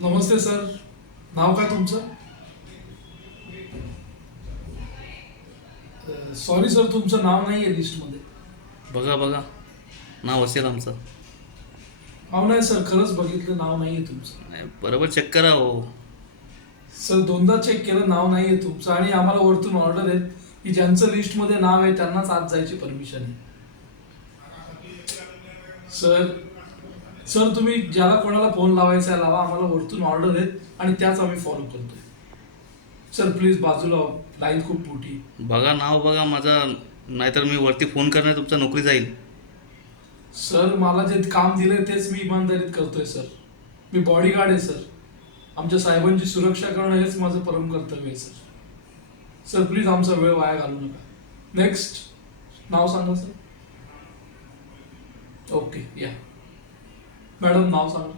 नमस्ते sir. नाव काय तुमचं? Sorry sir, तुमचं नाव नाही आहे लिस्टमध्ये. बघा बघा, नाव असेल आमचं. नाव नाही सर, खरंच बघितलं, नाव नाही आहे तुमचं. नाही, बरोबर चेक करा हो. सर दोनदा चेक केलं, नाव नाही आहे तुमचं. आणि आम्हाला वरतून ऑर्डर आहेत की ज्यांचं लिस्टमध्ये नाव आहे त्यांनाच आत जायची परमिशन आहे. सर सर तुम्ही ज्याला कोणाला फोन लावायचा आहे लावा, आम्हाला वरतून ऑर्डर आहेत आणि त्याच आम्ही फॉलो करतोय. सर प्लीज बाजूला व्हा. लाईन खूप मोठी आहे. बघा नाव बघा माझं, नाहीतर मी वरती फोन करणार, तुमचा नोकरी जाईल. सर मला जे काम दिलंय तेच मी इमानदारीत करतोय सर. मी बॉडीगार्ड आहे सर. आमच्या साहेबांची सुरक्षा करणं हेच माझं परम कर्तव्य आहे सर. सर प्लीज आमचा वेळ वाया घालू नका. नेक्स्ट नाव सांगा सर. ओके या मॅडम, नाव सांगा.